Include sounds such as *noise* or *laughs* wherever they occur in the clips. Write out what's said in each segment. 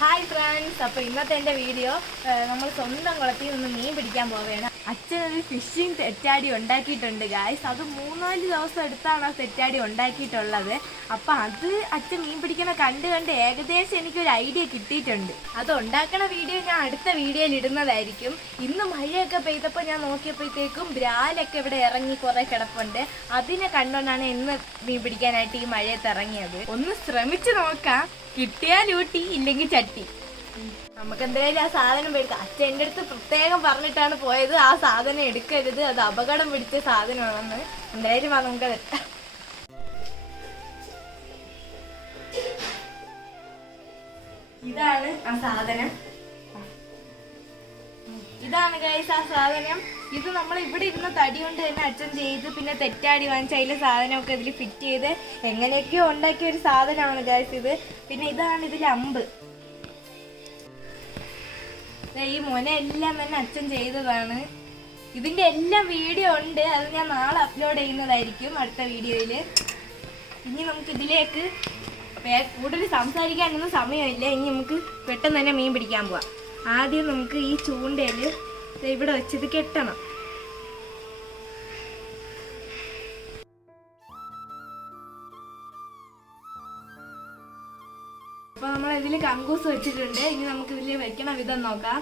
Hi friends അപ്പോൾ ഇന്നത്തെ എന്റെ വീഡിയോ നമ്മൾ സ്വന്തം കുളത്തിൽ നിന്ന് മീൻ പിടിക്കാൻ പോവുകയാണ്. അച്ഛൻ ഒരു ഫിഷിംഗ് തെറ്റാടി ഉണ്ടാക്കിയിട്ടുണ്ട് ഗായ്സ് അത് മൂന്നാൽ ദിവസം എടുത്താണ് ആ തെറ്റാടി ഉണ്ടാക്കിയിട്ടുള്ളത്. അപ്പം അത് അച്ഛൻ മീൻ പിടിക്കണ കണ്ട് കണ്ട് ഏകദേശം എനിക്കൊരു ഐഡിയ കിട്ടിയിട്ടുണ്ട്. അത് ഉണ്ടാക്കണ വീഡിയോ ഞാൻ അടുത്ത വീഡിയോയിൽ ഇടുന്നതായിരിക്കും. ഇന്ന് മഴയൊക്കെ പെയ്തപ്പോൾ ഞാൻ നോക്കിയപ്പോഴത്തേക്കും ബ്രാലൊക്കെ ഇവിടെ ഇറങ്ങി കുറേ കിടപ്പുണ്ട്. അതിനെ കണ്ടുകൊണ്ടാണ് ഇന്ന് മീൻ പിടിക്കാനായിട്ട് ഈ മഴയത്ത് ഇറങ്ങിയത്. ഒന്ന് ശ്രമിച്ചു നോക്കാം. കിട്ടിയാൽ ഊട്ടി ഇല്ലെങ്കിൽ ചട്ടി. നമുക്ക് എന്തായാലും ആ സാധനം എടുക്കാം അച്ഛൻ എന്റെ അടുത്ത് പ്രത്യേകം പറഞ്ഞിട്ടാണ് പോയത്. ആ സാധനം എടുക്കരുത്. അത് അപകടം പിടിച്ച സാധനമാണെന്ന്. എന്തായാലും നമുക്ക് എടുക്കാം. ഇതാണ് ആ സാധനം. ഇതാണ് ഗൈസ് ആ സാധനം. ഇത് നമ്മൾ ഇവിടെ ഇരുന്ന തടി കൊണ്ട് തന്നെ അച്ഛൻ ചെയ്ത് പിന്നെ തെറ്റാടി വാങ്ങിച്ച് അതിലെ സാധനമൊക്കെ ഇതിൽ ഫിറ്റ് ചെയ്ത് എങ്ങനെയൊക്കെയോ ഉണ്ടാക്കിയ ഒരു സാധനമാണ് ഗൈസ് ഇത്. പിന്നെ ഇതാണ് ഇതിൽ അമ്പ്. ഈ മോനെ എല്ലാം തന്നെ അച്ഛൻ ചെയ്തതാണ്. ഇതിന്റെ എല്ലാം വീഡിയോ ഉണ്ട്. അത് ഞാൻ നാളെ അപ്ലോഡ് ചെയ്യുന്നതായിരിക്കും അടുത്ത വീഡിയോയിൽ ഇനി നമുക്ക് ഇതിലേക്ക് കൂടുതൽ സംസാരിക്കാനൊന്നും സമയമില്ല. ഇനി നമുക്ക് പെട്ടെന്ന് തന്നെ മീൻ പിടിക്കാൻ പോവാം. ആദ്യം നമുക്ക് ഈ ചൂണ്ടയിൽ ഇവിടെ വെച്ചത് കെട്ടണം. അപ്പൊ നമ്മൾ ഇതിൽ കങ്കൂസ് വെച്ചിട്ടുണ്ട്. ഇനി നമുക്ക് ഇതിൽ വെക്കണ വിധം നോക്കാം.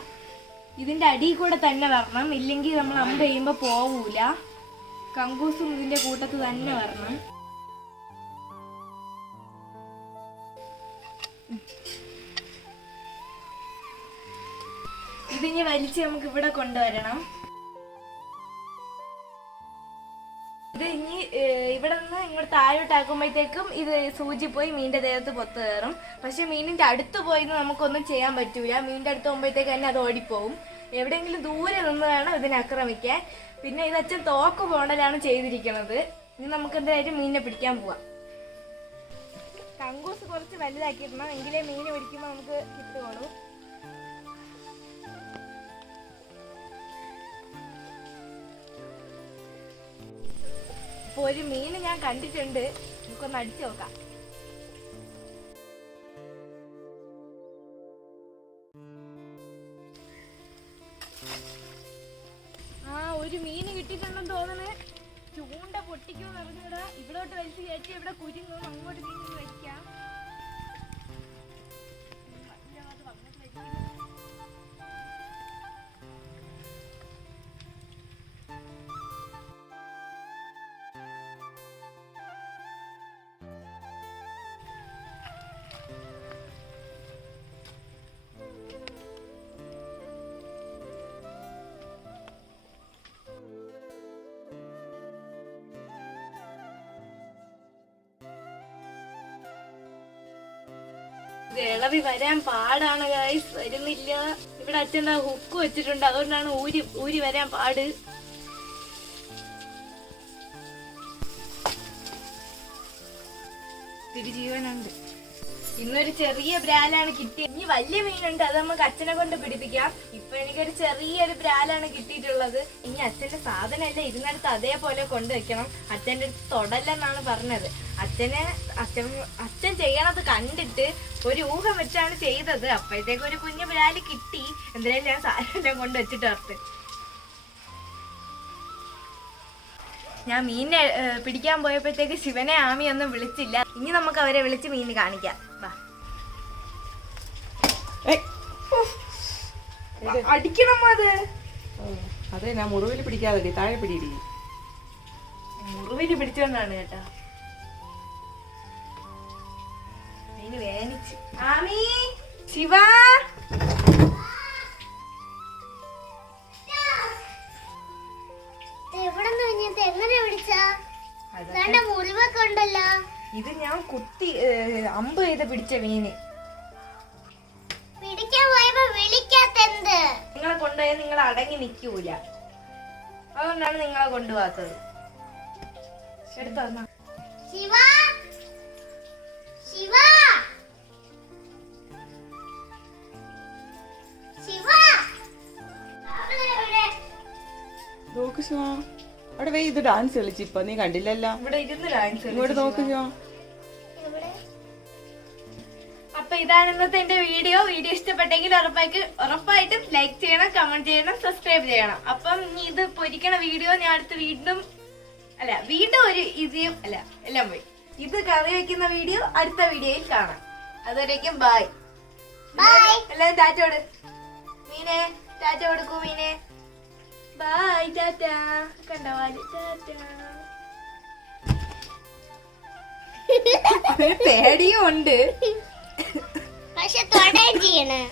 ഇതിന്റെ അടിയിൽ കൂടെ തന്നെ വരണം. ഇല്ലെങ്കിൽ നമ്മൾ അമ്പ് ചെയ്യുമ്പോൾ പോവൂല. കങ്കൂസും ഇതിന്റെ കൂട്ടത്ത് തന്നെ വരണം. ഇതിനി വലിച്ച് നമുക്ക് ഇവിടെ കൊണ്ടുവരണം. ഇത് ഇനി ഇവിടെ നിന്ന് ഇങ്ങോട്ട് താഴോട്ടാക്കുമ്പോഴത്തേക്കും ഇത് സൂചി പോയി മീനിന്റെ ദേഹത്ത് പൊത്ത് കയറും. പക്ഷെ മീനിന്റെ അടുത്ത് പോയി നമുക്കൊന്നും ചെയ്യാൻ പറ്റൂല. മീനിന്റെ അടുത്ത് പോകുമ്പോഴത്തേക്ക് തന്നെ അത് ഓടിപ്പോവും. എവിടെയെങ്കിലും ദൂരെ നിന്ന് വേണം ഇതിനെ ആക്രമിക്കാൻ. പിന്നെ ഇത് അച്ഛൻ തോക്ക് പോണ്ടലാണ് ചെയ്തിരിക്കുന്നത് ഇനി നമുക്ക് എന്തായാലും മീനിനെ പിടിക്കാൻ പോവാം. കങ്കൂസ് കുറച്ച് വലുതാക്കിയിടണം. എങ്കിലേ മീൻ പിടിക്കുമ്പോൾ നമുക്ക് കിട്ടുകയുള്ളൂ. അപ്പൊ ഒരു മീൻ ഞാൻ കണ്ടിട്ടുണ്ട്. നമുക്കൊന്ന് അടിച്ചു നോക്കാം. ആ ഒരു മീൻ കിട്ടിയിട്ടുണ്ടെന്ന് തോന്നണേ. ചൂണ്ട പൊട്ടിക്കോ പറഞ്ഞൂടാ. ഇവിടോട്ട് വലിച്ചു കയറ്റി ഇവിടെ കുരുങ്ങും അങ്ങോട്ട് മീൻ വെക്കാം ഇളവി വരാൻ പാടാണ് ഗൈസ് വരുന്നില്ല. ഇവിടെ അച്ഛൻ ഹുക്ക് വെച്ചിട്ടുണ്ട്. അതുകൊണ്ടാണ് ഊരി ഊരി വരാൻ പാട്. ഇത്തിരി ജീവനുണ്ട് ഇന്നൊരു ചെറിയ ബ്രാലാണ് കിട്ടി ഇനി വലിയ മീനുണ്ട് അത് നമുക്ക് അച്ഛനെ കൊണ്ട് പിടിപ്പിക്കാം. ഇപ്പൊ എനിക്കൊരു ചെറിയൊരു ബ്രാലാണ് കിട്ടിയിട്ടുള്ളത്. ഇനി അച്ഛന്റെ സാധനം അല്ല ഇരുന്നിടത്ത് അതേപോലെ കൊണ്ടുവയ്ക്കണം അച്ഛന്റെ അടുത്ത് തൊടല്ലെന്നാണ് പറഞ്ഞത്. അച്ഛനെ അച്ഛൻ അച്ഛൻ ചെയ്യണത് കണ്ടിട്ട് ഒരു ഊഹം വെച്ചാണ് ചെയ്തത്. അപ്പോഴത്തേക്ക് ഒരു കുഞ്ഞു ബ്രാൽ കിട്ടി. എന്തായാലും ഞാൻ സാധനം കൊണ്ട് വെച്ചിട്ട് വരട്ടെ. ഞാൻ മീനിനെ പിടിക്കാൻ പോയപ്പോഴത്തേക്ക് ശിവനെ ആമി ഒന്നും വിളിച്ചില്ല. ഇനി നമുക്ക് അവരെ വിളിച്ച് മീൻ കാണിക്കാം. വാ. അടിക്കണം അത്. അതെ ഞാൻ മുറിവിൽ പിടിക്കാതെ താഴെ പിടിയിടി മുറിവിൽ പിടിച്ചോണ്ടാണ് കേട്ടാ. മീന് വേനിച്ച്. ആമി ശിവ. അമ്പ് ചെയ്ത് പിടിച്ച മീന് നിങ്ങളെ കൊണ്ടുപോയാൽ നിങ്ങൾ അടങ്ങി നിൽക്കൂല. അതുകൊണ്ടാണ് നിങ്ങളെ കൊണ്ടുപോകാത്തത്. എടുത്തോ എന്നാ. ശിവ! ശിവ! ശിവ! അവളെ എവിടെ? നോക്ക് ശിവ. അവിടെ വേ ഇത് ഡാൻസ് കളിച്ചിപ്പോ നീ കണ്ടില്ലല്ലോ. ഇവിടെ ഇരുന്ന് ഡാൻസ് ഇങ്ങോട്ട് നോക്ക് ശിവ. ഇതാണ് ഇന്നത്തെ എന്റെ വീഡിയോ. വീഡിയോ ഇഷ്ടപ്പെട്ടെങ്കിൽ ഉറപ്പായിട്ട് ഉറപ്പായിട്ടും ലൈക്ക് ചെയ്യണം കമന്റ് ചെയ്യണം സബ്സ്ക്രൈബ് ചെയ്യണം. അപ്പം ഇനി ഇത് പൊരിക്കണ വീഡിയോ ഞാൻ അടുത്ത് വീണ്ടും അല്ല വീണ്ടും ഒരു ഇതിയും അല്ല എല്ലാം പോയി. ഇത് കറി വെക്കുന്ന വീഡിയോ അടുത്ത വീഡിയോയിൽ കാണാം. അതുവരേക്കും ബായ് ബായ് എല്ലാരും ടാറ്റോട് മീനെ ടാറ്റ കൊടുക്കൂ മീനെ. Bye tata. കണ്ടോ ടാറ്റാ. ടാറ്റ *laughs* പേടിയും ഉണ്ട്. പക്ഷെ തൊടയും ചെയ്യണേ